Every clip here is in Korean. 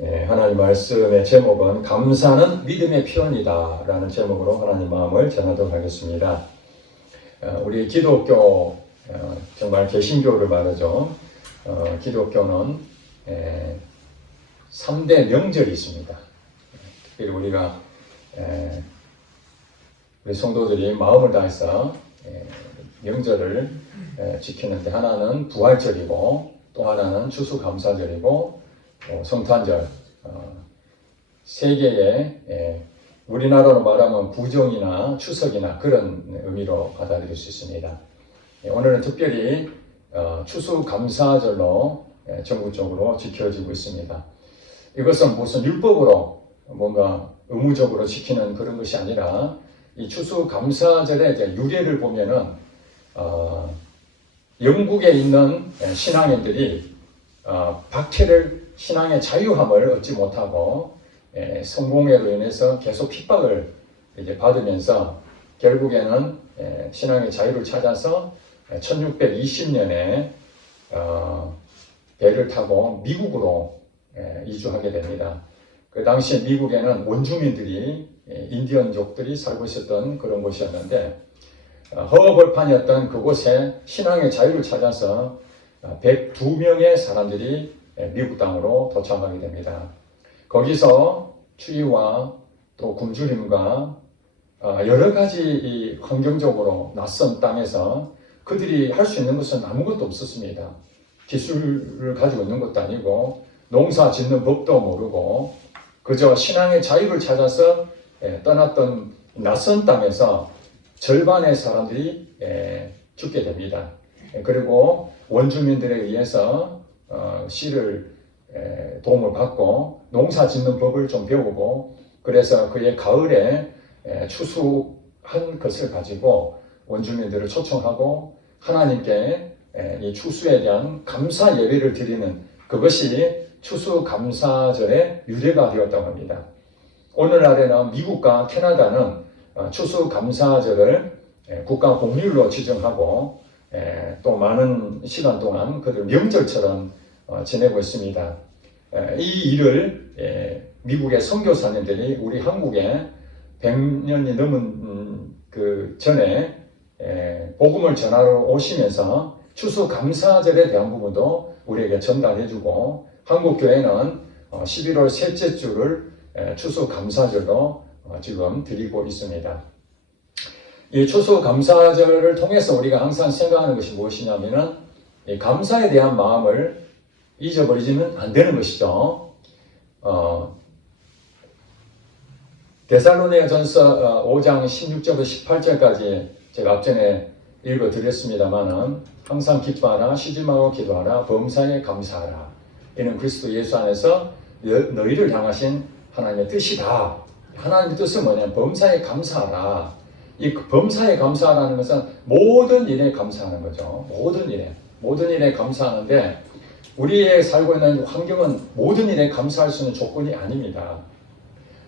하나님 말씀의 제목은 감사는 믿음의 표현이다 라는 제목으로 하나님 마음을 전하도록 하겠습니다. 우리 기독교, 정말 개신교를 말하죠. 기독교는 3대 명절이 있습니다. 특별히 우리가 우리 성도들이 마음을 다해서 명절을 지키는데, 하나는 부활절이고 또 하나는 추수감사절이고 성탄절, 세 개의 우리나라로 말하면 구정이나 추석이나 그런 의미로 받아들일 수 있습니다. 오늘은 특별히 추수감사절로 전국적으로 지켜지고 있습니다. 이것은 무슨 율법으로 뭔가 의무적으로 지키는 그런 것이 아니라, 이 추수감사절의 이제 유래를 보면은 영국에 있는 신앙인들이 박해를, 신앙의 자유함을 얻지 못하고 성공회로 인해서 계속 핍박을 이제 받으면서 결국에는 신앙의 자유를 찾아서 1620년에 배를 타고 미국으로 이주하게 됩니다. 그 당시에 미국에는 원주민들이, 인디언족들이 살고 있었던 그런 곳이었는데, 허허벌판이었던 그곳에 신앙의 자유를 찾아서 102명의 사람들이 미국 땅으로 도착하게 됩니다. 거기서 추위와 또 굶주림과 여러 가지 이 환경적으로 낯선 땅에서 그들이 할 수 있는 것은 아무것도 없었습니다. 기술을 가지고 있는 것도 아니고 농사 짓는 법도 모르고 그저 신앙의 자유를 찾아서 떠났던 낯선 땅에서 절반의 사람들이 죽게 됩니다. 그리고 원주민들에 의해서 씨를 도움을 받고 농사 짓는 법을 좀 배우고, 그래서 그의 가을에 추수한 것을 가지고 원주민들을 초청하고 하나님께 이 추수에 대한 감사 예배를 드리는, 그것이 추수감사절의 유래가 되었다고 합니다. 오늘날에는 미국과 캐나다는 추수감사절을 국가 공휴일로 지정하고 또 많은 시간 동안 그들 명절처럼 지내고 있습니다. 이 일을 미국의 선교사님들이 우리 한국에 100년이 넘은 그 전에 복음을 전하러 오시면서 추수감사절에 대한 부분도 우리에게 전달해주고, 한국교회는 11월 셋째 주를 추수감사절로 지금 드리고 있습니다. 이 추수감사절을 통해서 우리가 항상 생각하는 것이 무엇이냐면은, 이 감사에 대한 마음을 잊어버리지는 안 되는 것이죠. 데살로니가전서 5장 16절부터 18절까지 제가 앞전에 읽어드렸습니다만은, 항상 기뻐하라, 쉬지 말고 기도하라, 범사에 감사하라. 이는 그리스도 예수 안에서 너희를 향하신 하나님의 뜻이다. 하나님의 뜻은 뭐냐면 범사에 감사하라. 이 범사에 감사하라는 것은 모든 일에 감사하는 거죠. 모든 일에 감사하는데, 우리의 살고 있는 환경은 모든 일에 감사할 수 있는 조건이 아닙니다.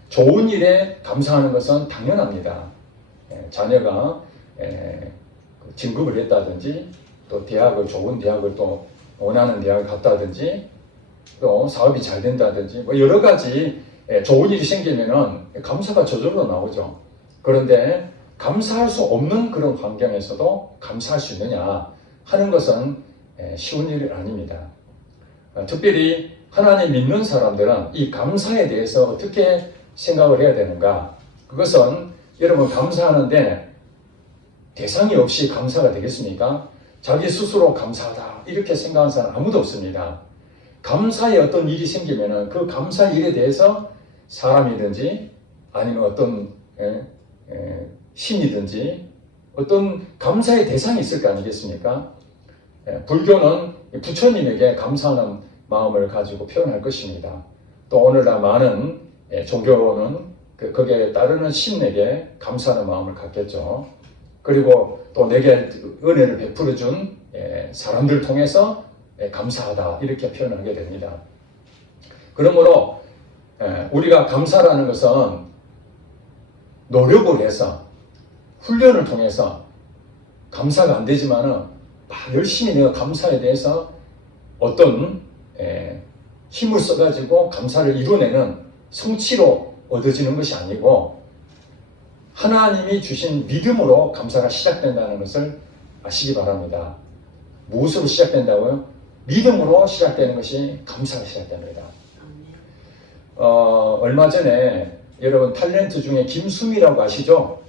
좋은 일에 감사하는 것은 당연합니다. 자녀가 진급을 했다든지, 또 좋은 대학을 또 원하는 대학을 갔다든지, 또 사업이 잘 된다든지, 뭐 여러 가지 좋은 일이 생기면은 감사가 저절로 나오죠. 그런데 감사할 수 없는 그런 환경에서도 감사할 수 있느냐 하는 것은 쉬운 일이 아닙니다. 특별히 하나님 믿는 사람들은 이 감사에 대해서 어떻게 생각을 해야 되는가? 그것은 여러분, 감사하는데 대상이 없이 감사가 되겠습니까? 자기 스스로 감사하다 이렇게 생각하는 사람 아무도 없습니다. 감사에 어떤 일이 생기면은 그 감사 일에 대해서 사람이든지 아니면 어떤 신이든지 어떤 감사의 대상이 있을 거 아니겠습니까? 불교는 부처님에게 감사하는 마음을 가지고 표현할 것입니다. 또 오늘날 많은 종교는 거기에 따르는 신에게 감사하는 마음을 갖겠죠. 그리고 또 내게 은혜를 베풀어 준 사람들 통해서 감사하다 이렇게 표현을 하게 됩니다. 그러므로 우리가 감사라는 것은 노력을 해서 훈련을 통해서 감사가 안 되지만은 열심히 내가 감사에 대해서 어떤 힘을 써가지고 감사를 이뤄내는 성취로 얻어지는 것이 아니고 하나님이 주신 믿음으로 감사가 시작된다는 것을 아시기 바랍니다. 무엇으로 시작된다고요? 믿음으로 시작되는 것이 감사가 시작됩니다. 얼마 전에 여러분 탤런트 중에 김수미라고 아시죠?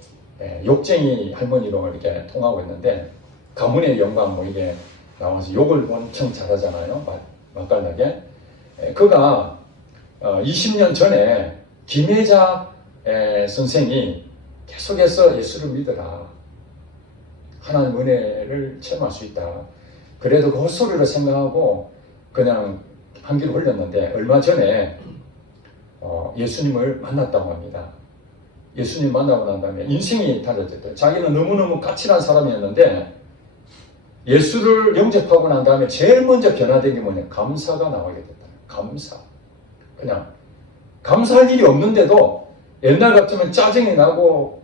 욕쟁이 할머니로 이렇게 통하고 있는데 가문의 영광 뭐 이게 나와서 욕을 엄청 잘하잖아요. 맛깔나게. 그가 20년 전에 김혜자 선생이 계속해서 예수를 믿어라. 하나님 은혜를 체험할 수 있다. 그래도 그 헛소리를 생각하고 그냥 한 길을 흘렸는데 얼마 전에 예수님을 만났다고 합니다. 예수님 만나고 난 다음에 인생이 달라졌대요. 자기는 너무너무 까칠한 사람이었는데 예수를 영접하고 난 다음에 제일 먼저 변화된 게 뭐냐? 감사가 나오게 됐다. 감사. 그냥 감사할 일이 없는데도 옛날 같으면 짜증이 나고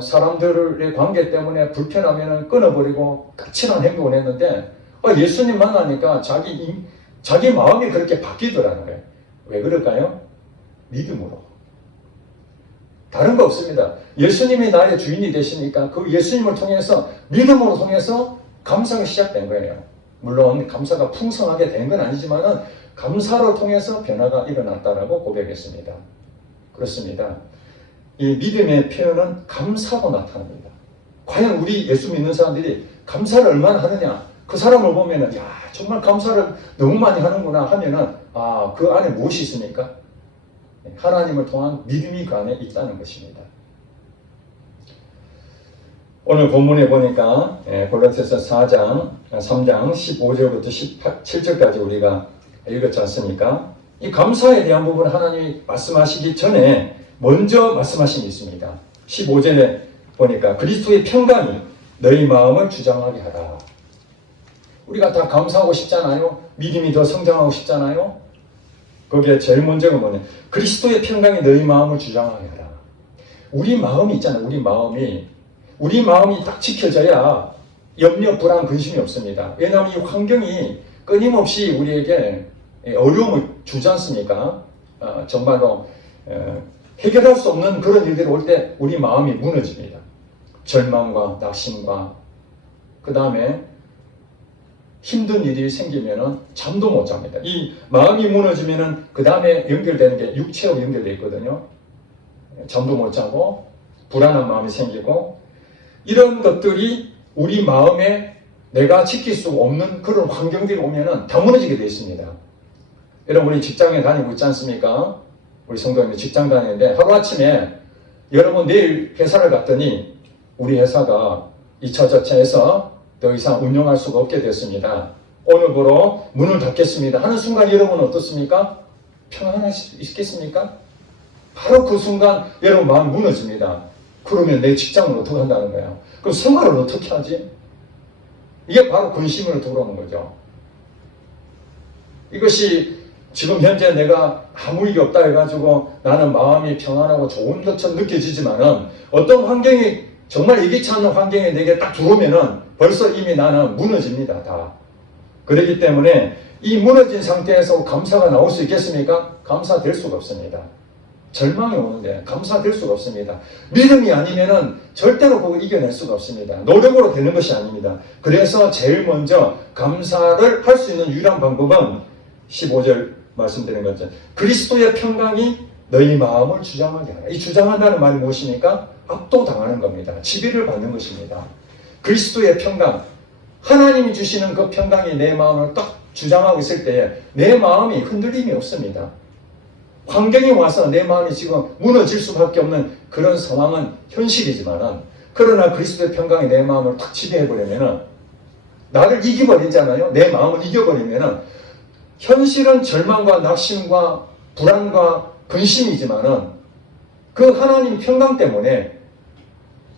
사람들의 관계 때문에 불편하면 끊어버리고 까칠한 행동을 했는데 예수님 만나니까 자기 마음이 그렇게 바뀌더라는 거예요. 왜 그럴까요? 믿음으로. 다른 거 없습니다. 예수님이 나의 주인이 되시니까 그 예수님을 통해서 믿음으로 통해서 감사가 시작된 거예요. 물론 감사가 풍성하게 된 건 아니지만은 감사로 통해서 변화가 일어났다라고 고백했습니다. 그렇습니다. 이 믿음의 표현은 감사로 나타납니다. 과연 우리 예수 믿는 사람들이 감사를 얼마나 하느냐? 그 사람을 보면은 야 정말 감사를 너무 많이 하는구나 하면은 그 안에 무엇이 있습니까? 하나님을 통한 믿음이 그 안에 있다는 것입니다. 오늘 본문에 보니까 골로새서 4장 3장 15절부터 17절까지 우리가 읽었지 않습니까? 이 감사에 대한 부분 하나님이 말씀하시기 전에 먼저 말씀하신 게 있습니다. 15절에 보니까 그리스도의 평강이 너희 마음을 주장하게 하라. 우리가 다 감사하고 싶잖아요. 믿음이 더 성장하고 싶잖아요. 거기에 제일 먼저가 뭐냐? 그리스도의 평강이 너희 마음을 주장하게 하라. 우리 마음이 있잖아요. 우리 마음이 딱 지켜져야 염려, 불안, 근심이 없습니다. 왜냐하면 이 환경이 끊임없이 우리에게 어려움을 주지 않습니까? 정말로 해결할 수 없는 그런 일들이 올 때 우리 마음이 무너집니다. 절망과 낙심과 그 다음에 힘든 일이 생기면 잠도 못 잡니다. 이 마음이 무너지면 그 다음에 연결되는 게 육체로 연결되어 있거든요. 잠도 못 자고 불안한 마음이 생기고 이런 것들이 우리 마음에 내가 지킬 수 없는 그런 환경들이 오면 다 무너지게 되어 있습니다. 여러분 우리 직장에 다니고 있지 않습니까? 우리 성도님들 직장 다니는데 하루아침에 여러분 내일 회사를 갔더니 우리 회사가 2차 저차해서 더 이상 운영할 수가 없게 됐습니다. 오늘부로 문을 닫겠습니다 하는 순간 여러분은 어떻습니까? 평안할 수 있겠습니까? 바로 그 순간 여러분 마음이 무너집니다. 그러면 내 직장을 어떻게 한다는 거예요? 그럼 생활을 어떻게 하지? 이게 바로 근심으로 돌아오는 거죠. 이것이 지금 현재 내가 아무 일이 없다 해가지고 나는 마음이 평안하고 좋은 것처럼 느껴지지만은 어떤 환경이 정말 예기치 않은 환경에 내게 딱 들어오면은 벌써 이미 나는 무너집니다. 다. 그렇기 때문에 이 무너진 상태에서 감사가 나올 수 있겠습니까? 감사될 수가 없습니다. 절망이 오는데 감사될 수가 없습니다. 믿음이 아니면은 절대로 그거 이겨낼 수가 없습니다. 노력으로 되는 것이 아닙니다. 그래서 제일 먼저 감사를 할 수 있는 유일한 방법은 15절 말씀드린 것처럼 그리스도의 평강이 너희 마음을 주장하게 하라. 이 주장한다는 말이 무엇입니까? 압도당하는 겁니다. 지배를 받는 것입니다. 그리스도의 평강, 하나님이 주시는 그 평강이 내 마음을 딱 주장하고 있을 때에 내 마음이 흔들림이 없습니다. 환경이 와서 내 마음이 지금 무너질 수밖에 없는 그런 상황은 현실이지만은 그러나 그리스도의 평강이 내 마음을 탁 지배해버리면은 나를 이겨버리잖아요. 내 마음을 이겨버리면은 현실은 절망과 낙심과 불안과 근심이지만은 그 하나님 평강 때문에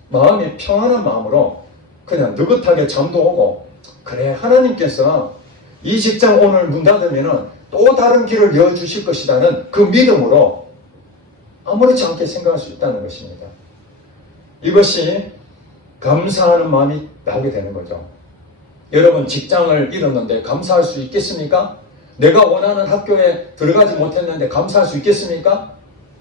마음이 평안한 마음으로 그냥 느긋하게 잠도 오고 그래 하나님께서 이 직장 오늘 문 닫으면은 또 다른 길을 열어주실 것이라는 그 믿음으로 아무렇지 않게 생각할 수 있다는 것입니다. 이것이 감사하는 마음이 나오게 되는 거죠. 여러분 직장을 잃었는데 감사할 수 있겠습니까? 내가 원하는 학교에 들어가지 못했는데 감사할 수 있겠습니까?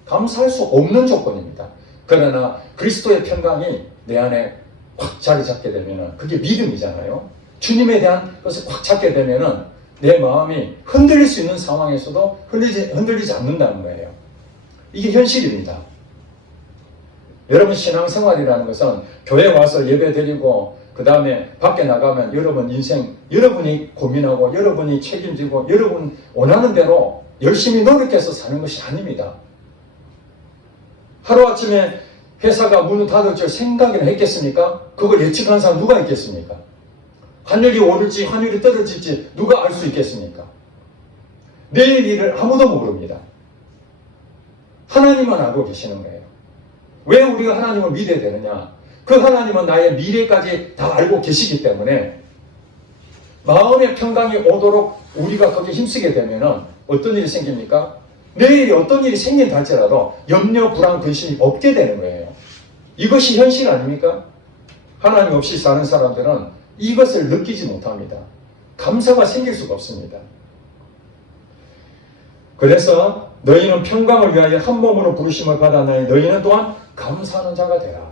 감사할 수 없는 조건입니다. 그러나 그리스도의 평강이 내 안에 확 자리 잡게 되면 그게 믿음이잖아요. 주님에 대한 것을 확 잡게 되면 내 마음이 흔들릴 수 있는 상황에서도 흔들리지 않는다는 거예요. 이게 현실입니다. 여러분 신앙생활이라는 것은 교회 와서 예배 드리고 그 다음에 밖에 나가면 여러분 인생 여러분이 고민하고 여러분이 책임지고 여러분 원하는 대로 열심히 노력해서 사는 것이 아닙니다. 하루아침에 회사가 문을 닫을 줄 생각이나 했겠습니까? 그걸 예측한 사람 누가 있겠습니까? 환율이 오를지 환율이 떨어질지 누가 알 수 있겠습니까? 내일 일을 아무도 모릅니다. 하나님만 알고 계시는 거예요. 왜 우리가 하나님을 믿어야 되느냐? 그 하나님은 나의 미래까지 다 알고 계시기 때문에 마음의 평강이 오도록 우리가 거기에 힘쓰게 되면 어떤 일이 생깁니까? 내일이 어떤 일이 생긴다 할지라도 염려, 불안, 근심이 없게 되는 거예요. 이것이 현실 아닙니까? 하나님 없이 사는 사람들은 이것을 느끼지 못합니다. 감사가 생길 수가 없습니다. 그래서 너희는 평강을 위하여 한 몸으로 부르심을 받았나니 너희는 또한 감사하는 자가 되라.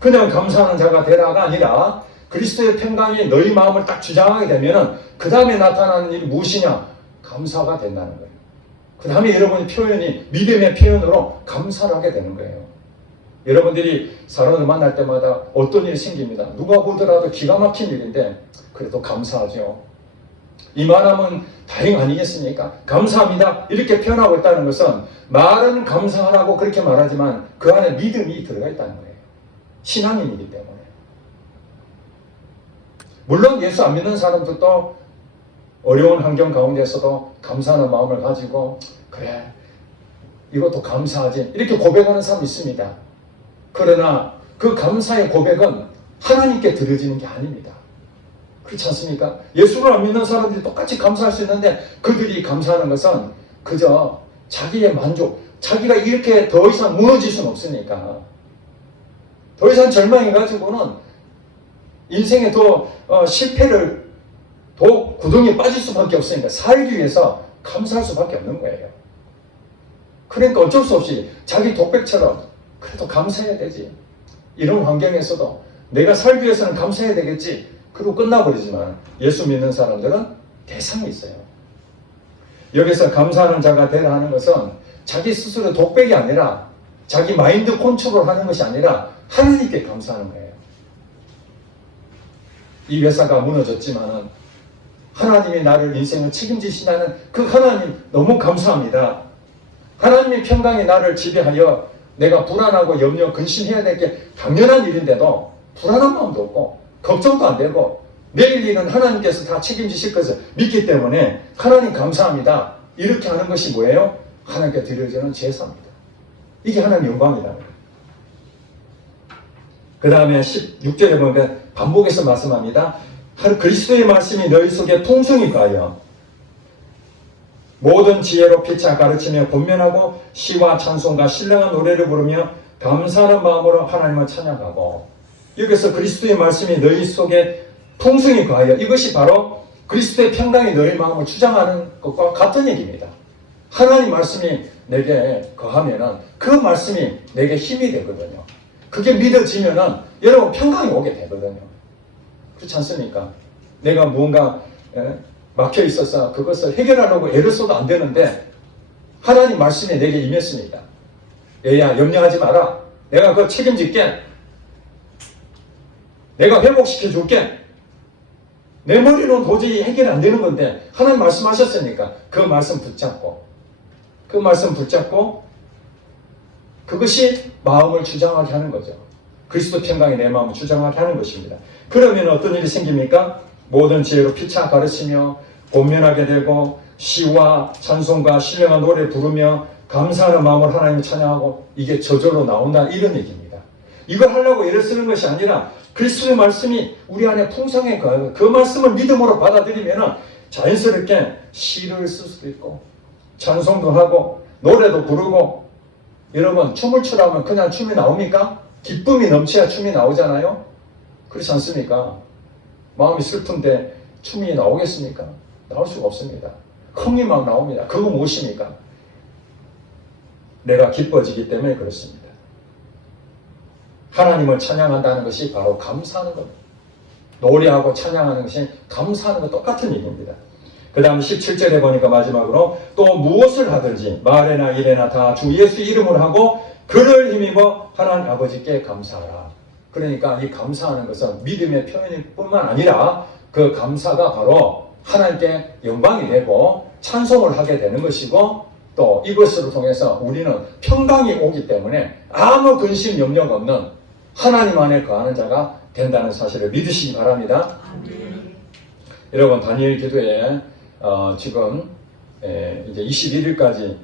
그냥 감사하는 자가 되라가 아니라 그리스도의 평강이 너희 마음을 딱 주장하게 되면 그 다음에 나타나는 일이 무엇이냐? 감사가 된다는 거예요. 그 다음에 여러분의 표현이 믿음의 표현으로 감사를 하게 되는 거예요. 여러분들이 사람을 만날 때마다 어떤 일이 생깁니다. 누가 보더라도 기가 막힌 일인데 그래도 감사하죠. 이만하면 다행 아니겠습니까? 감사합니다. 이렇게 표현하고 있다는 것은 말은 감사하라고 그렇게 말하지만 그 안에 믿음이 들어가 있다는 거예요. 신앙인이기 때문에. 물론 예수 안 믿는 사람들도 어려운 환경 가운데서도 감사하는 마음을 가지고 그래 이것도 감사하지 이렇게 고백하는 사람이 있습니다. 그러나 그 감사의 고백은 하나님께 드려지는 게 아닙니다. 그렇지 않습니까? 예수를 안 믿는 사람들이 똑같이 감사할 수 있는데 그들이 감사하는 것은 그저 자기의 만족, 자기가 이렇게 더 이상 무너질 수는 없으니까 더 이상 절망해가지고는 인생에 더 실패를 더 구덩이에 빠질 수밖에 없으니까 살기 위해서 감사할 수밖에 없는 거예요. 그러니까 어쩔 수 없이 자기 독백처럼 그래도 감사해야 되지. 이런 환경에서도 내가 살기 위해서는 감사해야 되겠지. 그리고 끝나버리지만 예수 믿는 사람들은 대상이 있어요. 여기서 감사하는 자가 되라 하는 것은 자기 스스로 독백이 아니라 자기 마인드 컨트롤 하는 것이 아니라 하나님께 감사하는 거예요. 이 회사가 무너졌지만은 하나님이 나를 인생을 책임지신다는 그 하나님 너무 감사합니다. 하나님의 평강이 나를 지배하여 내가 불안하고 염려, 근심해야 될 게 당연한 일인데도 불안한 마음도 없고 걱정도 안 되고 내일 일은 하나님께서 다 책임지실 것을 믿기 때문에 하나님 감사합니다. 이렇게 하는 것이 뭐예요? 하나님께 드려지는 제사입니다. 이게 하나님 영광이다. 그 다음에 16절에 보면 반복해서 말씀합니다. 그리스도의 말씀이 너희 속에 풍성히 가하여 모든 지혜로 피차 가르치며 권면하고 시와 찬송과 신령한 노래를 부르며 감사하는 마음으로 하나님을 찬양하고 여기서 그리스도의 말씀이 너희 속에 풍성히 가하여 이것이 바로 그리스도의 평강이 너희 마음을 주장하는 것과 같은 얘기입니다. 하나님 말씀이 내게 거하면은 그 말씀이 내게 힘이 되거든요. 그게 믿어지면은 여러분 평강이 오게 되거든요. 그렇지 않습니까? 내가 무언가 막혀 있어서 그것을 해결하려고 애를 써도 안 되는데 하나님 말씀이 내게 임했습니다. 얘야 염려하지 마라. 내가 그거 책임질게. 내가 회복시켜 줄게. 내 머리로는 도저히 해결이 안 되는 건데 하나님 말씀하셨으니까 그 말씀 붙잡고 그것이 마음을 주장하게 하는 거죠. 그리스도 평강이 내 마음을 주장하게 하는 것입니다. 그러면 어떤 일이 생깁니까? 모든 지혜로 피차 가르치며 권면하게 되고 시와 찬송과 신령한 노래 부르며 감사하는 마음을 하나님을 찬양하고 이게 저절로 나온다 이런 얘기입니다. 이걸 하려고 애를 쓰는 것이 아니라 그리스도의 말씀이 우리 안에 풍성해 그 말씀을 믿음으로 받아들이면 자연스럽게 시를 쓸 수도 있고 찬송도 하고 노래도 부르고 여러분 춤을 추라면 그냥 춤이 나옵니까? 기쁨이 넘쳐야 춤이 나오잖아요. 그렇지 않습니까? 마음이 슬픈데 춤이 나오겠습니까? 나올 수가 없습니다. 흥이 막 나옵니다. 그거 무엇입니까? 내가 기뻐지기 때문에 그렇습니다. 하나님을 찬양한다는 것이 바로 감사하는 겁니다. 노래하고 찬양하는 것이 감사하는 것 똑같은 일입니다. 그 다음 17절에 보니까 마지막으로 또 무엇을 하든지 말에나 일에나 다 주 예수 이름을 하고 그를 힘입어 하나님 아버지께 감사하라. 그러니까 이 감사하는 것은 믿음의 표현일 뿐만 아니라 그 감사가 바로 하나님께 영광이 되고 찬송을 하게 되는 것이고 또 이것으로 통해서 우리는 평강이 오기 때문에 아무 근심 염려가 없는 하나님 안에 거하는 자가 된다는 사실을 믿으시기 바랍니다. 여러분 다니엘 기도에 지금 이제 21일까지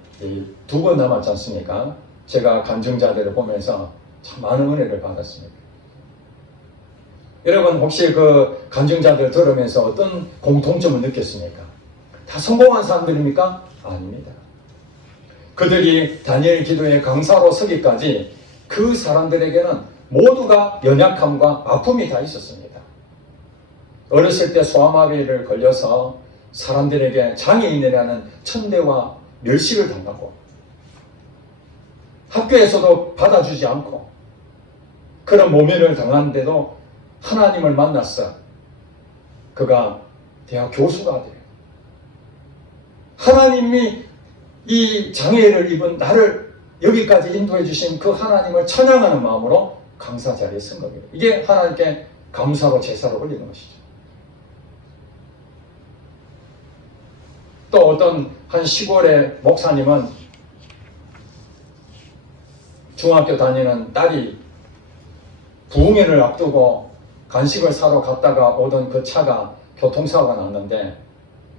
2번 남았지 않습니까? 제가 간증자들을 보면서 참 많은 은혜를 받았습니다. 여러분 혹시 그 간증자들 들으면서 어떤 공통점을 느꼈습니까? 다 성공한 사람들입니까? 아닙니다. 그들이 다니엘 기도의 강사로 서기까지 그 사람들에게는 모두가 연약함과 아픔이 다 있었습니다. 어렸을 때 소아마비를 걸려서 사람들에게 장애인이라는 천대와 멸시를 당하고 학교에서도 받아주지 않고 그런 모면을 당하는데도 하나님을 만났어. 그가 대학 교수가 돼요. 하나님이 이 장애를 입은 나를 여기까지 인도해 주신 그 하나님을 찬양하는 마음으로 강사 자리에 쓴 겁니다. 이게 하나님께 감사로 제사를 올리는 것이죠. 또 어떤 한 시골의 목사님은 중학교 다니는 딸이 부흥회를 앞두고 간식을 사러 갔다가 오던 그 차가 교통사고가 났는데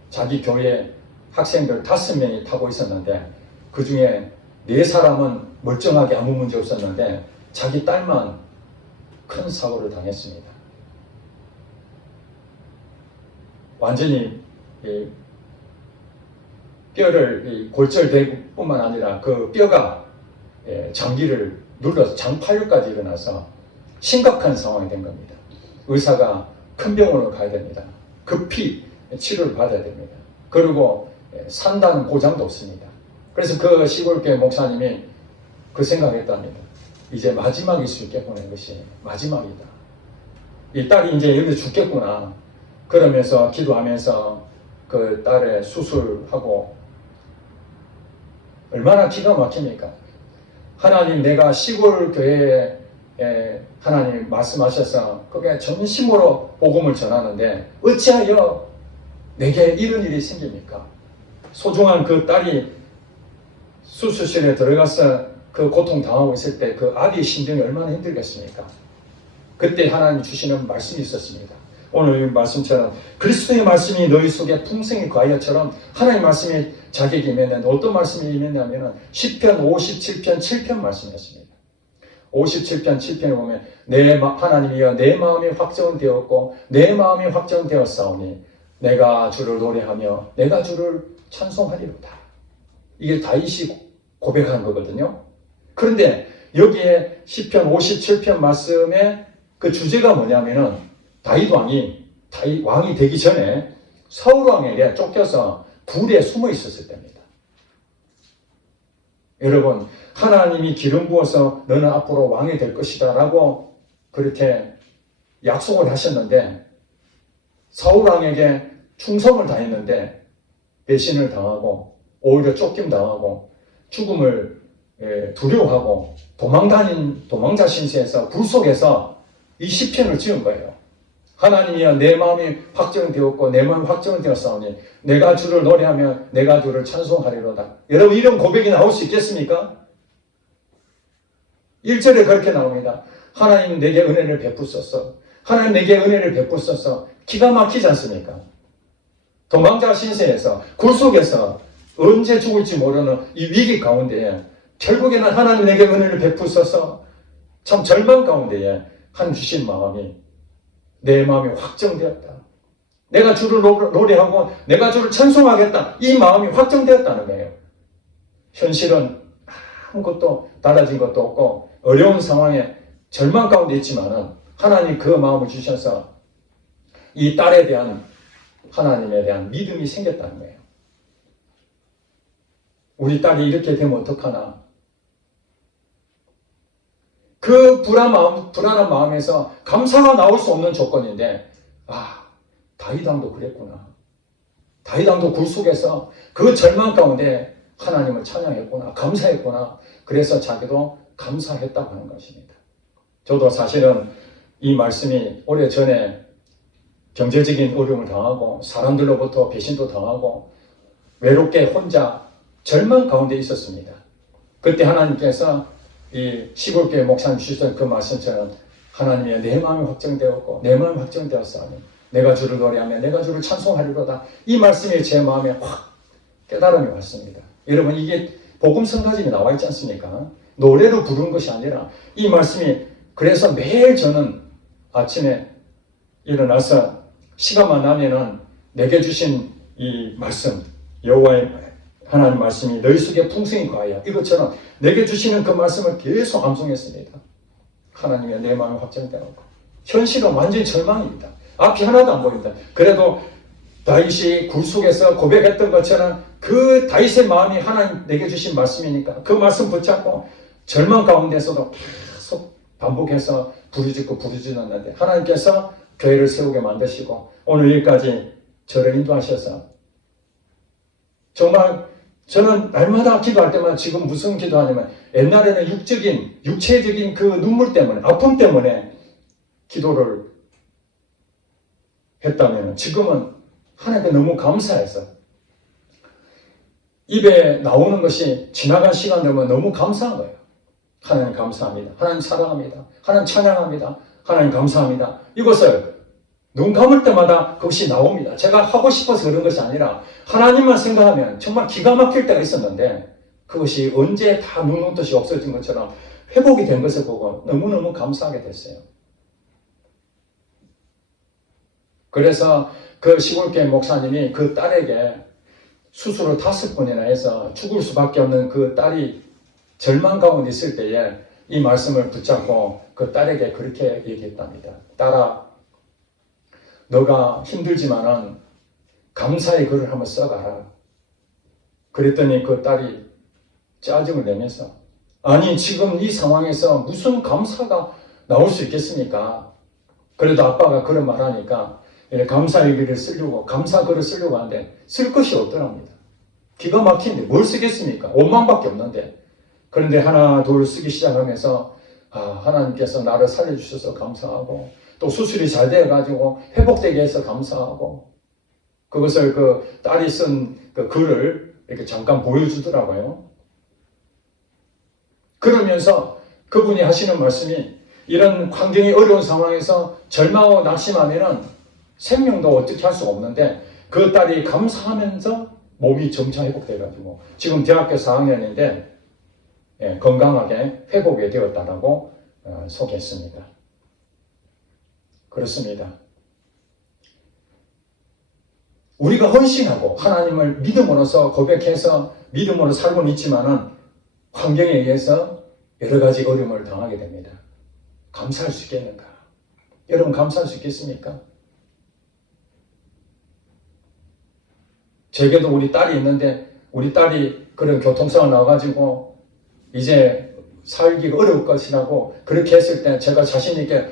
자기 교회 학생들 5명이 타고 있었는데 그 중에 4사람은 멀쩡하게 아무 문제 없었는데 자기 딸만 큰 사고를 당했습니다. 완전히 뼈를 골절되고 뿐만 아니라 그 뼈가 장기를 눌러서 장파열까지 일어나서 심각한 상황이 된 겁니다. 의사가 큰 병원으로 가야 됩니다. 급히 치료를 받아야 됩니다. 그리고 산다는 보장도 없습니다. 그래서 그 시골교회 목사님이 그 생각했답니다. 이제 마지막일 수 있겠구나. 이것이 마지막이다. 이 딸이 이제 여기서 죽겠구나. 그러면서 기도하면서 그 딸의 수술하고 얼마나 기가 막힙니까? 하나님 내가 시골 교회에 하나님 말씀하셔서 그게 전심으로 복음을 전하는데 어찌하여 내게 이런 일이 생깁니까? 소중한 그 딸이 수술실에 들어가서 그 고통 당하고 있을 때 그 아비의 심정이 얼마나 힘들겠습니까? 그때 하나님 주시는 말씀이 있었습니다. 오늘 이 말씀처럼 그리스도의 말씀이 너희 속에 풍성히 거하여처럼 하나님 말씀이 자기에게 임했는데 어떤 말씀이 임했냐면 시편 57편 7편 말씀이었습니다. 57편 7편에 보면 하나님이여 내 마음이 확정되었고 내 마음이 확정되었사오니 내가 주를 노래하며 내가 주를 찬송하리로다. 이게 다윗이 고백한 거거든요. 그런데 여기에 시편 57편 말씀의 그 주제가 뭐냐면은 다윗 왕이 되기 전에 사울 왕에게 쫓겨서 굴에 숨어 있었을 때입니다. 여러분, 하나님이 기름 부어서 너는 앞으로 왕이 될 것이다 라고 그렇게 약속을 하셨는데 사울 왕에게 충성을 다했는데 배신을 당하고 오히려 쫓김 당하고 죽음을 두려워하고 도망자 신세에서 굴 속에서 이 시편을 지은 거예요. 하나님이여 내 마음이 확정되었고 내 마음이 확정되었사오니 내가 주를 노래하며 내가 주를 찬송하리로다. 여러분 이런 고백이 나올 수 있겠습니까? 1절에 그렇게 나옵니다. 하나님 내게 은혜를 베푸소서. 하나님 내게 은혜를 베푸소서. 기가 막히지 않습니까? 도망자 신세에서 굴 속에서 언제 죽을지 모르는 이 위기 가운데에 결국에는 하나님 내게 은혜를 베푸소서. 참 절망 가운데에 하나님 주신 마음이 내 마음이 확정되었다. 내가 주를 노래하고 내가 주를 찬송하겠다. 이 마음이 확정되었다는 거예요. 현실은 아무것도 달라진 것도 없고 어려운 상황에 절망 가운데 있지만은 하나님 그 마음을 주셔서 이 딸에 대한 하나님에 대한 믿음이 생겼다는 거예요. 우리 딸이 이렇게 되면 어떡하나. 그 불안한 마음에서 감사가 나올 수 없는 조건인데, 다윗 왕도 그랬구나. 다윗 왕도 굴 속에서 그 절망 가운데 하나님을 찬양했구나. 감사했구나. 그래서 자기도 감사했다고 하는 것입니다. 저도 사실은 이 말씀이 오래전에 경제적인 어려움을 당하고 사람들로부터 배신도 당하고 외롭게 혼자 절망 가운데 있었습니다. 그때 하나님께서 이 시골교회 목사님 주셨던 그 말씀처럼 하나님의 내 마음이 확정되었고 내 마음이 확정되었사오니 내가 주를 노래하며 내가 주를 찬송하리로다. 이 말씀이 제 마음에 확 깨달음이 왔습니다. 여러분, 이게 복음 성가짐이 나와 있지 않습니까? 노래로 부르는 것이 아니라 이 말씀이, 그래서 매일 저는 아침에 일어나서 시간만 나면은 내게 주신 이 말씀, 여호와의 하나님 말씀이 너희 속에 풍성히 거하여, 이것처럼 내게 주시는 그 말씀을 계속 암송했습니다. 하나님의 내 마음이 확정되었고 현실은 완전히 절망입니다. 앞이 하나도 안 보입니다. 그래도 다윗이 굴 속에서 고백했던 것처럼 그 다윗의 마음이 하나님 내게 주신 말씀이니까 그 말씀 붙잡고 절망 가운데서도 계속 반복해서 부르짖고 부르짖었는데 하나님께서 교회를 세우게 만드시고 오늘 여기까지 저를 인도하셔서 정말 저는 날마다 기도할 때마다 지금 무슨 기도하냐면 옛날에는 육체적인 그 눈물 때문에 아픔 때문에 기도를 했다면 지금은 하나님께 너무 감사해서 입에 나오는 것이 지나간 시간 되면 너무 감사한 거예요. 하나님 감사합니다. 하나님 사랑합니다. 하나님 찬양합니다. 하나님 감사합니다. 이것을 눈 감을 때마다 그것이 나옵니다. 제가 하고 싶어서 그런 것이 아니라 하나님만 생각하면 정말 기가 막힐 때가 있었는데 그것이 언제 다 눈 녹듯이 없어진 것처럼 회복이 된 것을 보고 너무너무 감사하게 됐어요. 그래서 그 시골교회 목사님이 그 딸에게 수술을 5번이나 해서 죽을 수밖에 없는 그 딸이 절망 가운데 있을 때에 이 말씀을 붙잡고 그 딸에게 그렇게 얘기했답니다. 딸아, 너가 힘들지만은 감사의 글을 한번 써가라. 그랬더니 그 딸이 짜증을 내면서 아니 지금 이 상황에서 무슨 감사가 나올 수 있겠습니까? 그래도 아빠가 그런 말하니까 감사의 글을 쓰려고 감사 글을 쓰려고 하는데 쓸 것이 없더랍니다. 기가 막히는데 뭘 쓰겠습니까? 원망밖에 없는데. 그런데 하나 둘 쓰기 시작하면서 하나님께서 나를 살려주셔서 감사하고 또 수술이 잘 돼가지고 회복되게 해서 감사하고 그것을 그 딸이 쓴 그 글을 이렇게 잠깐 보여주더라고요. 그러면서 그분이 하시는 말씀이 이런 환경이 어려운 상황에서 절망하고 낙심하면은 생명도 어떻게 할 수가 없는데 그 딸이 감사하면서 몸이 점차 회복돼가지고 지금 대학교 4학년인데 건강하게 회복이 되었다라고 소개했습니다. 그렇습니다. 우리가 헌신하고 하나님을 믿음으로써 고백해서 믿음으로 살고는 있지만은 환경에 의해서 여러 가지 어려움을 당하게 됩니다. 감사할 수 있겠는가? 여러분 감사할 수 있겠습니까? 제게도 우리 딸이 있는데 우리 딸이 그런 교통사고 나와가지고 이제 살기가 어려울 것이라고 그렇게 했을 때 제가 자신 있게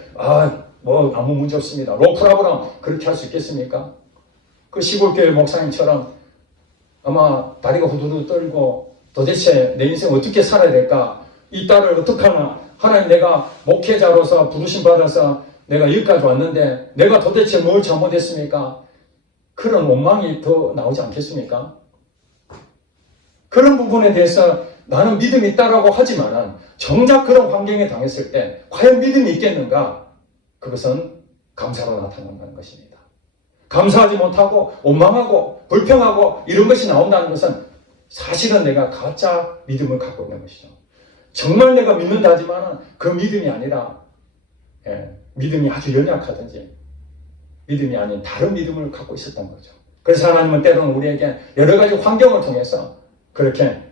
뭐 아무 문제 없습니다. 로프라브랑 그렇게 할 수 있겠습니까? 그 시골교회 목사님처럼 아마 다리가 후두두 떨고 도대체 내 인생 어떻게 살아야 될까? 이 딸을 어떻게 하나? 하나님 내가 목회자로서 부르심 받아서 내가 여기까지 왔는데 내가 도대체 뭘 잘못했습니까? 그런 원망이 더 나오지 않겠습니까? 그런 부분에 대해서 나는 믿음이 있다라고 하지만 정작 그런 환경에 당했을 때 과연 믿음이 있겠는가? 그것은 감사로 나타난다는 것입니다. 감사하지 못하고 원망하고 불평하고 이런 것이 나온다는 것은 사실은 내가 가짜 믿음을 갖고 있는 것이죠. 정말 내가 믿는다 하지만 그 믿음이 아니라 믿음이 아주 연약하든지 믿음이 아닌 다른 믿음을 갖고 있었던 거죠. 그래서 하나님은 때로는 우리에게 여러 가지 환경을 통해서 그렇게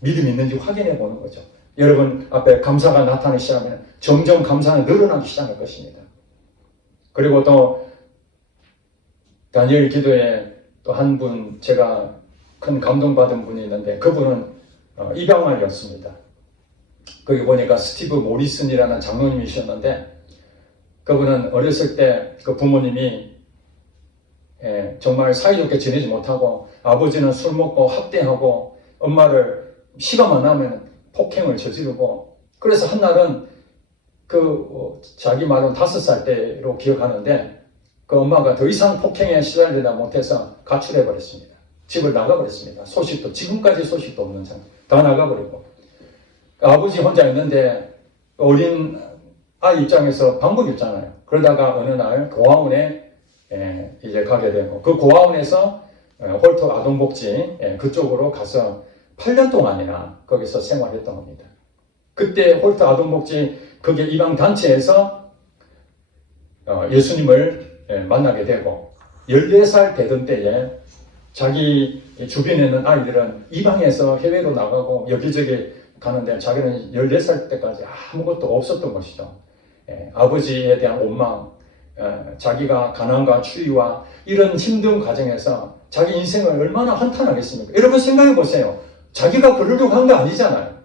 믿음이 있는지 확인해 보는 거죠. 여러분 앞에 감사가 나타나기 시작하면 점점 감사는 늘어나기 시작할 것입니다. 그리고 또 다니엘 기도에 또 한 분 제가 큰 감동받은 분이 있는데 그분은 입양아이였습니다. 거기 보니까 스티브 모리슨이라는 장로님이셨는데 그분은 어렸을 때 그 부모님이 정말 사이좋게 지내지 못하고 아버지는 술 먹고 학대하고 엄마를 시간만 나면 폭행을 저지르고 그래서 한날은 자기 말은 5살 때로 기억하는데 그 엄마가 더 이상 폭행에 시달리다 못해서 가출해 버렸습니다. 집을 나가버렸습니다. 지금까지 소식도 없는 상태. 다 나가버리고 아버지 혼자 있는데 어린 아이 입장에서 방법이 없잖아요. 그러다가 어느 날 고아원에 이제 가게 되고 그 고아원에서 홀트 아동복지 그쪽으로 가서 8년 동안이나 거기서 생활했던 겁니다. 그때 홀트 아동복지 그게 입양 단체에서 예수님을 만나게 되고 14살 되던 때에 자기 주변에 있는 아이들은 입양해서 해외로 나가고 여기저기 가는데 자기는 14살 때까지 아무것도 없었던 것이죠. 아버지에 대한 원망, 자기가 가난과 추위와 이런 힘든 과정에서 자기 인생을 얼마나 한탄하겠습니까? 여러분 생각해 보세요. 자기가 그러려고 한 거 아니잖아요.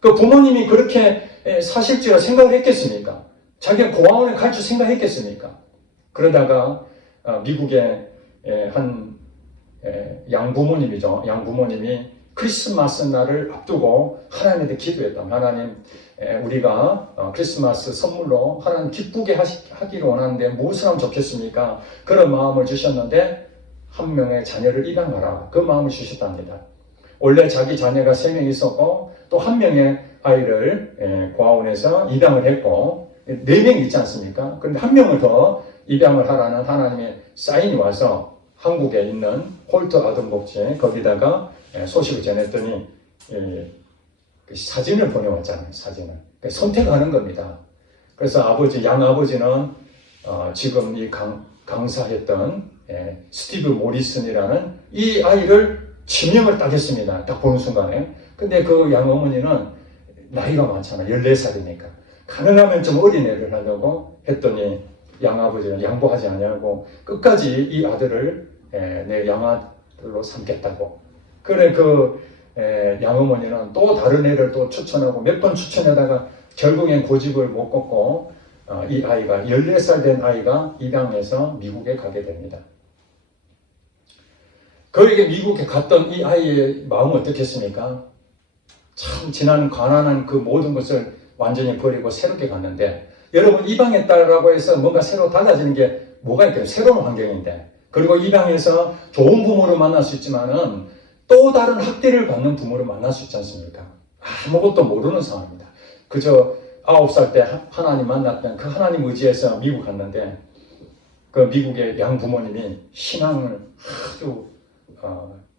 그 부모님이 그렇게 사실지라 생각을 했겠습니까? 자기가 고아원에 갈 줄 생각했겠습니까? 그러다가 미국의 한 양부모님이죠. 양부모님이 크리스마스 날을 앞두고 하나님한테 기도했다. 하나님, 우리가 크리스마스 선물로 하나님 기쁘게 하기를 원하는데 무엇을 하면 좋겠습니까? 그런 마음을 주셨는데 한 명의 자녀를 입양하라. 그 마음을 주셨답니다. 원래 자기 자녀가 3명 있었고 또 한 명의 아이를 고아원에서 입양을 했고 4명 있지 않습니까? 그런데 한 명을 더 입양을 하라는 하나님의 사인이 와서 한국에 있는 홀트 아동복지에 거기다가 소식을 전했더니 사진을 보내왔잖아요. 사진을. 선택하는 겁니다. 그래서 양아버지는 지금 이 강사했던 스티브 모리슨이라는 이 아이를 지명을 딱 했습니다. 딱 보는 순간에. 근데 그 양어머니는 나이가 많잖아요. 14살이니까. 가능하면 좀 어린애를 하려고 했더니 양아버지는 양보하지 않냐고 끝까지 이 아들을 내 양아들로 삼겠다고. 그래 양어머니는 또 다른 애를 또 추천하고 몇 번 추천하다가 결국엔 고집을 못 꺾고 이 아이가 14살 된 아이가 입양해서 미국에 가게 됩니다. 그에게 미국에 갔던 이 아이의 마음은 어떻겠습니까? 참 지난 가난한 그 모든 것을 완전히 버리고 새롭게 갔는데 여러분 입양했다라고 해서 뭔가 새로 달라지는 게 뭐가 있겠어요? 새로운 환경인데 그리고 입양해서 좋은 부모를 만날 수 있지만은 또 다른 학대를 받는 부모를 만날 수 있지 않습니까? 아무것도 모르는 상황입니다. 그저 9살 때 하나님 만났던 그 하나님 의지에서 미국 갔는데 그 미국의 양 부모님이 신앙을 아주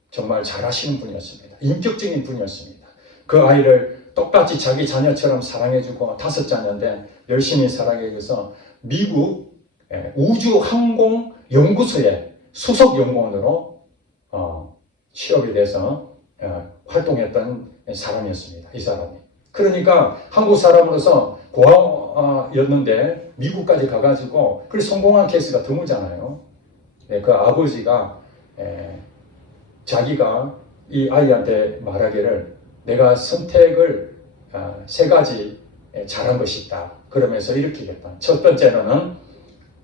정말 잘하시는 분이었습니다. 인격적인 분이었습니다. 그 아이를 똑같이 자기 자녀처럼 사랑해주고 5자녀인데 열심히 사랑해줘서 미국 우주항공연구소의 수석연구원으로 취업이 돼서 활동했던 사람이었습니다. 이 사람이. 그러니까 한국 사람으로서 고아였는데 미국까지 가가지고 그 성공한 케이스가 드물잖아요. 그 아버지가 자기가 이 아이한테 말하기를 내가 선택을 3가지 잘한 것이 있다. 그러면서 이렇게 얘기했다. 첫 번째는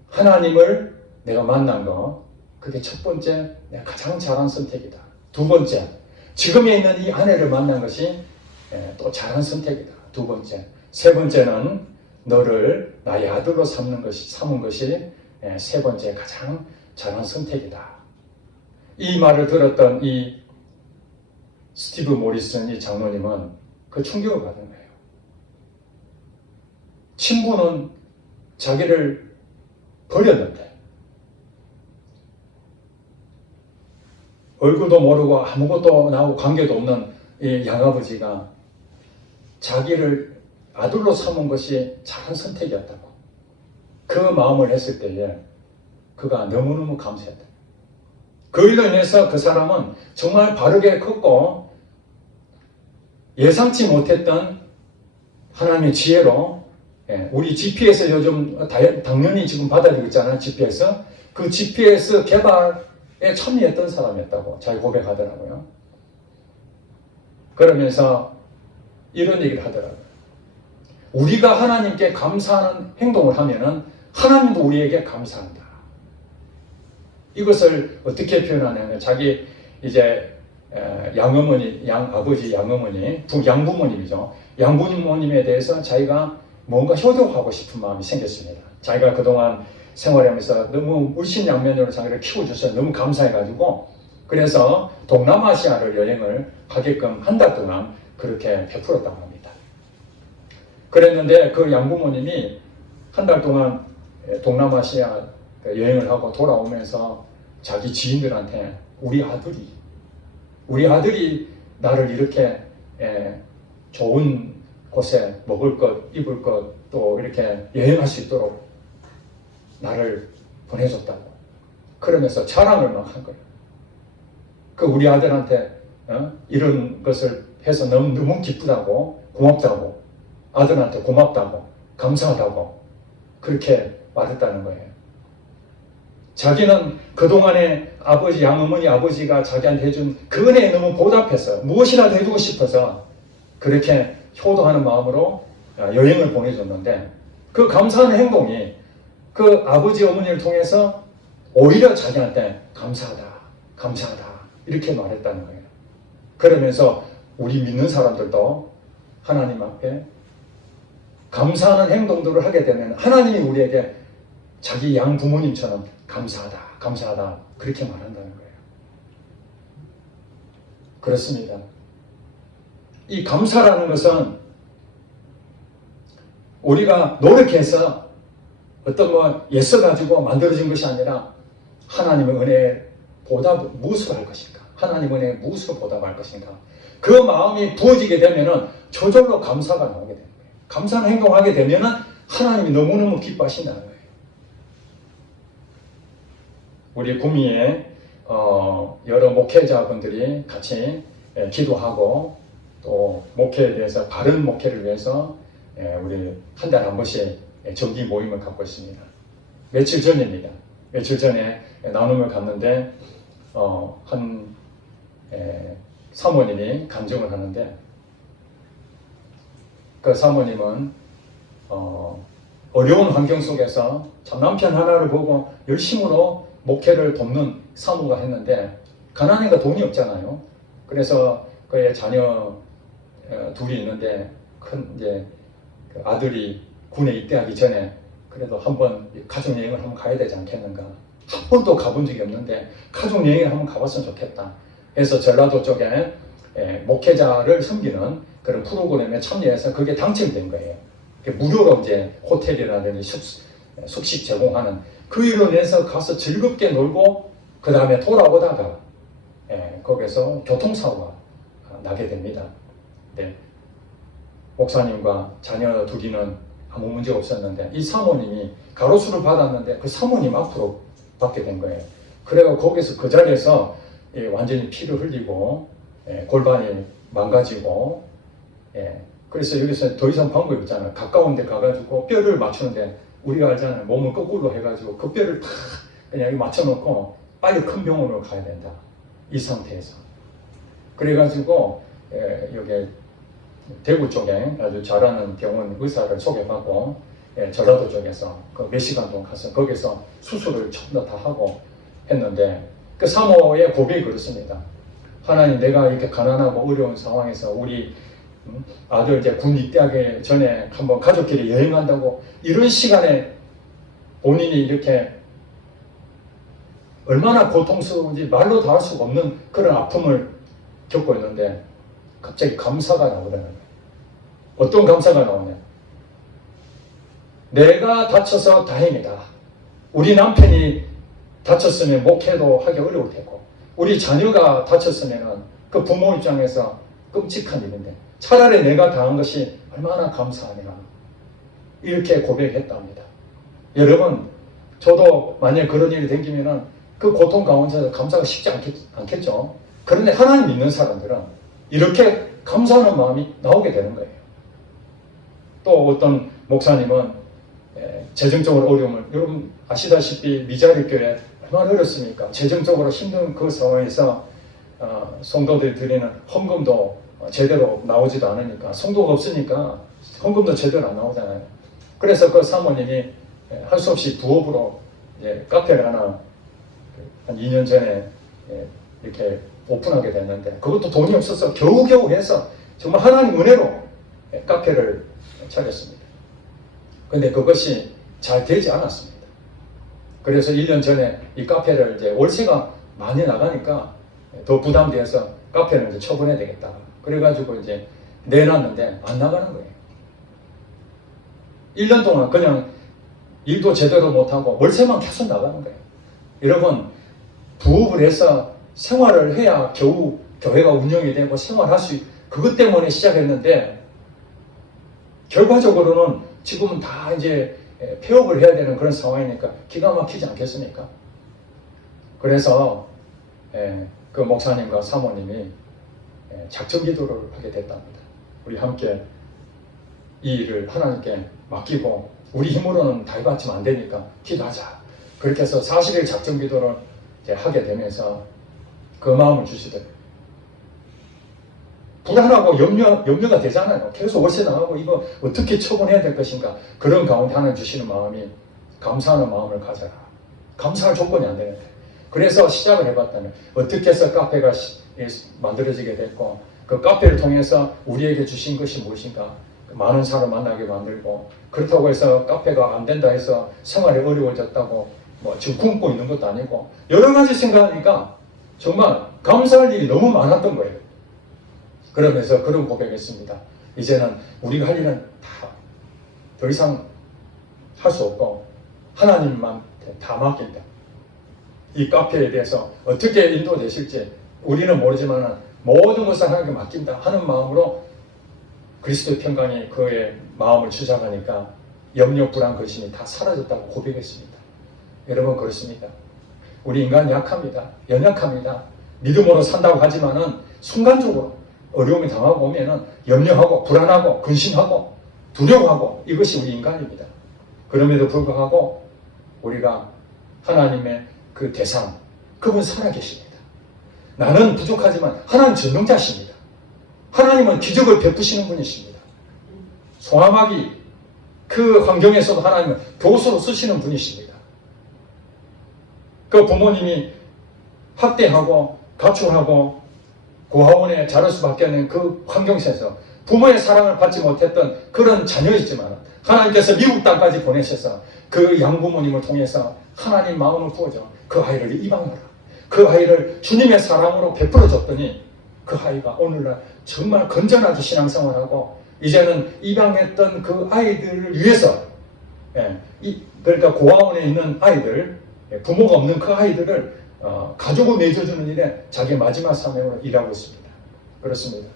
하나님을 내가 만난 거 그게 첫 번째 내가 가장 잘한 선택이다. 두 번째 지금에 있는 이 아내를 만난 것이 또 잘한 선택이다. 두 번째. 세 번째는 너를 나의 아들로 삼은 것이 세 번째 가장 잘한 선택이다. 이 말을 들었던 이 스티브 모리슨 이 장로님은 그 충격을 받은 거예요. 친구는 자기를 버렸는데 얼굴도 모르고 아무것도 나하고 관계도 없는 이 양아버지가 자기를 아들로 삼은 것이 잘한 선택이었다고. 그 마음을 했을 때에 그가 너무너무 감사했다. 그 일로 인해서 그 사람은 정말 바르게 컸고 예상치 못했던 하나님의 지혜로 우리 GP에서 요즘 당연히 지금 받아들이고 있잖아요. GP에서 그 GPS 개발에 참여했던 사람이었다고 잘 고백하더라고요. 그러면서 이런 얘기를 하더라고요. 우리가 하나님께 감사하는 행동을 하면은 하나님도 우리에게 감사한다. 이것을 어떻게 표현하냐면 자기 이제 양어머니, 아버지 양어머니, 양부모님이죠. 양부모님에 대해서 자기가 뭔가 효도하고 싶은 마음이 생겼습니다. 자기가 그동안 생활하면서 너무 물신양면으로 자기를 키워주셔서 너무 감사해가지고 그래서 동남아시아를 여행을 하게끔 한 달 동안 그렇게 베풀었다고 합니다. 그랬는데 그 양부모님이 한 달 동안 동남아시아 여행을 하고 돌아오면서 자기 지인들한테 우리 아들이 나를 이렇게 좋은 곳에 먹을 것, 입을 것, 또 이렇게 여행할 수 있도록 나를 보내줬다고. 그러면서 자랑을 막 한 거예요. 그 우리 아들한테 이런 것을 해서 너무 기쁘다고, 고맙다고, 아들한테 고맙다고, 감사하다고 그렇게 말했다는 거예요. 자기는 그동안에 아버지, 양어머니 아버지가 자기한테 해준 그 은혜에 너무 보답해서 무엇이라도 해주고 싶어서 그렇게 효도하는 마음으로 여행을 보내줬는데 그 감사하는 행동이 그 아버지, 어머니를 통해서 오히려 자기한테 감사하다 이렇게 말했다는 거예요. 그러면서 우리 믿는 사람들도 하나님 앞에 감사하는 행동들을 하게 되면 하나님이 우리에게 자기 양 부모님처럼 감사하다 그렇게 말한다는 거예요. 그렇습니다. 이 감사라는 것은 우리가 노력해서 어떤 애써 가지고 만들어진 것이 아니라 하나님의 은혜에 무엇을 할 것인가? 하나님 은혜에 무엇을 보답할 것인가? 그 마음이 부어지게 되면은 저절로 감사가 나오게 되는 거예요. 감사한 행동하게 되면은 하나님이 너무너무 기뻐하신다는 거예요. 우리 구미에 여러 목회자분들이 같이 기도하고 또 목회에 대해서 바른 목회를 위해서 우리 한 달에 한 번씩 정기 모임을 갖고 있습니다. 며칠 전입니다. 며칠 전에 나눔을 갔는데 한 사모님이 간증을 하는데 그 사모님은 어려운 환경 속에서 참 남편 하나를 보고 열심으로 목회를 돕는 사모가 했는데 가난해가 돈이 없잖아요. 그래서 그의 자녀 둘이 있는데 큰 이제 그 아들이 군에 입대하기 전에 그래도 한번 가족 여행을 한번 가야 되지 않겠는가. 한 번도 가본 적이 없는데 가족 여행을 한번 가봤으면 좋겠다. 그래서 전라도 쪽에 목회자를 섬기는 그런 프로그램에 참여해서 그게 당첨된 거예요. 무료로 이제 호텔이라든지 숙식 제공하는 그 일로 인해서 가서 즐겁게 놀고 그 다음에 돌아오다가 거기서 교통사고가 나게 됩니다. 네. 목사님과 자녀 둘이는 아무 문제 없었는데 이 사모님이 가로수를 받았는데 그 사모님 앞으로 받게 된 거예요. 그래서 거기서 그 자리에서 완전히 피를 흘리고 골반이 망가지고 그래서 여기서 더 이상 방법이 없잖아요. 가까운 데 가가지고 뼈를 맞추는데 우리가 알잖아요. 몸을 거꾸로 해가지고 그 뼈를 다 그냥 맞춰놓고 빨리 큰 병원으로 가야 된다. 이 상태에서. 그래가지고 여기 대구 쪽에 아주 잘하는 병원 의사를 소개받고 전라도 쪽에서 그 몇 시간 동안 가서 거기서 수술을 전부 다 하고 했는데 그 사모의 고백이 그렇습니다. 하나님, 내가 이렇게 가난하고 어려운 상황에서 우리 아들 이제 군 입대하기 전에 한번 가족끼리 여행한다고 이런 시간에 본인이 이렇게 얼마나 고통스러운지 말로 다 할 수가 없는 그런 아픔을 겪고 있는데 갑자기 감사가 나오더라는 거예요. 어떤 감사가 나오냐? 내가 다쳐서 다행이다. 우리 남편이 다쳤으면 목회도 하기 어려울 테고 우리 자녀가 다쳤으면 그 부모 입장에서 끔찍한 일인데 차라리 내가 당한 것이 얼마나 감사하냐 이렇게 고백했답니다. 여러분, 저도 만약 그런 일이 생기면은 그 고통 가운데서 감사가 쉽지 않겠죠. 그런데 하나님 믿는 사람들은 이렇게 감사하는 마음이 나오게 되는 거예요. 또 어떤 목사님은 재정적으로 어려움을, 여러분 아시다시피 미자리 교회 얼마나 어렵습니까? 재정적으로 힘든 그 상황에서 성도들이 드리는 헌금도 제대로 나오지도 않으니까, 성도가 없으니까 헌금도 제대로 안 나오잖아요. 그래서 그 사모님이 할 수 없이 부업으로 카페를 하나 한 2년 전에 이렇게 오픈하게 됐는데, 그것도 돈이 없어서 겨우겨우 해서 정말 하나님 은혜로 카페를 차렸습니다. 근데 그것이 잘 되지 않았습니다. 그래서 1년 전에 이 카페를 이제 월세가 많이 나가니까 더 부담돼서 카페를 이제 처분해야 되겠다. 그래가지고 이제 내놨는데 안 나가는 거예요. 1년 동안 그냥 일도 제대로 못하고 월세만 계속 나가는 거예요. 여러분, 부업을 해서 생활을 해야 겨우 교회가 운영이 되고 생활할 수 있고, 그것 때문에 시작했는데 결과적으로는 지금은 다 이제 폐업을 해야 되는 그런 상황이니까 기가 막히지 않겠습니까? 그래서 그 목사님과 사모님이 작정 기도를 하게 됐답니다. 우리 함께 이 일을 하나님께 맡기고 우리 힘으로는 다 해봤지만 안 되니까 기도하자. 그렇게 해서 40일 작정 기도를 이제 하게 되면서 그 마음을 주시더라고요. 불안하고 염려가 되잖아요. 계속 월세 나가고 이거 어떻게 처분해야 될 것인가. 그런 가운데 하나님 주시는 마음이 감사하는 마음을 가져라. 감사할 조건이 안 되는데. 그래서 시작을 해봤다면 어떻게 해서 카페가 만들어지게 됐고, 그 카페를 통해서 우리에게 주신 것이 무엇인가. 많은 사람을 만나게 만들고, 그렇다고 해서 카페가 안 된다 해서 생활이 어려워졌다고 지금 굶고 있는 것도 아니고, 여러 가지 생각하니까 정말 감사할 일이 너무 많았던 거예요. 그러면서 그런 고백했습니다. 이제는 우리가 할 일은 다 더 이상 할 수 없고 하나님한테 다 맡긴다. 이 카페에 대해서 어떻게 인도되실지 우리는 모르지만 모든 것을 하나님께 맡긴다 하는 마음으로 그리스도의 평강이 그의 마음을 주장하니까 염려, 불안, 근심이 다 사라졌다고 고백했습니다. 여러분, 그렇습니다. 우리 인간 약합니다. 연약합니다. 믿음으로 산다고 하지만은 순간적으로 어려움이 당하고 오면은 염려하고 불안하고 근심하고 두려워하고, 이것이 우리 인간입니다. 그럼에도 불구하고 우리가 하나님의 그 대상, 그분 살아계십니다. 나는 부족하지만 하나님 전능자십니다. 하나님은 기적을 베푸시는 분이십니다. 소아마귀 그 환경에서도 하나님은 교수로 쓰시는 분이십니다. 그 부모님이 학대하고 가출하고 고아원에 자랄 수밖에 없는 그 환경에서 부모의 사랑을 받지 못했던 그런 자녀이지만 하나님께서 미국 땅까지 보내셔서 그 양부모님을 통해서 하나님 마음을 부어줘 그 아이를 입양하라. 그 아이를 주님의 사랑으로 베풀어 줬더니 그 아이가 오늘날 정말 건전하게 신앙생활하고, 이제는 입양했던 그 아이들을 위해서, 그러니까 고아원에 있는 아이들, 부모가 없는 그 아이들을 가족을 맺어주는 일에 자기 마지막 사명으로 일하고 있습니다. 그렇습니다.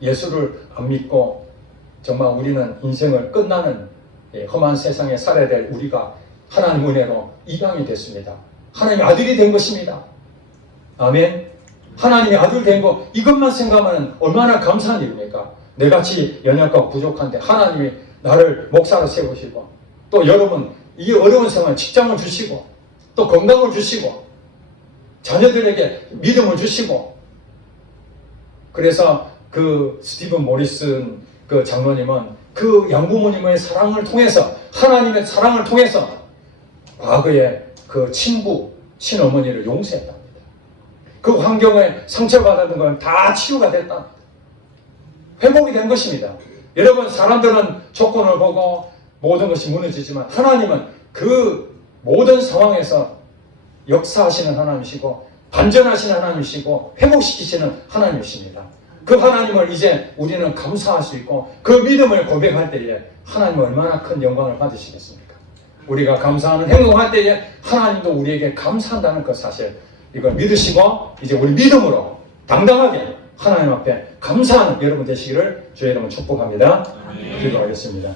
예수를 안 믿고 정말 우리는 인생을 끝나는 험한 세상에 살아야 될 우리가 하나님 은혜로 입양이 됐습니다. 하나님의 아들이 된 것입니다. 아멘. 하나님의 아들 된 거, 이것만 생각하면 얼마나 감사한 일입니까? 내같이 연약하고 부족한데 하나님이 나를 목사로 세우시고, 또 여러분 이 어려운 생활 직장을 주시고, 또 건강을 주시고, 자녀들에게 믿음을 주시고. 그래서 그 스티븐 모리슨 그 장로님은 그 양부모님의 사랑을 통해서, 하나님의 사랑을 통해서 과거에 그 친부, 친어머니를 용서했답니다. 그 환경에 상처받았던 건 다 치유가 됐답니다. 회복이 된 것입니다. 여러분, 사람들은 조건을 보고 모든 것이 무너지지만 하나님은 그 모든 상황에서 역사하시는 하나님이시고 반전하시는 하나님이시고 회복시키시는 하나님이십니다. 그 하나님을 이제 우리는 감사할 수 있고, 그 믿음을 고백할 때에 하나님은 얼마나 큰 영광을 받으시겠습니까? 우리가 감사하는 행동할 때에 하나님도 우리에게 감사한다는 그 사실, 이걸 믿으시고 이제 우리 믿음으로 당당하게 하나님 앞에 감사하는 여러분 되시기를 주의 이름으로 축복합니다. 기도하겠습니다.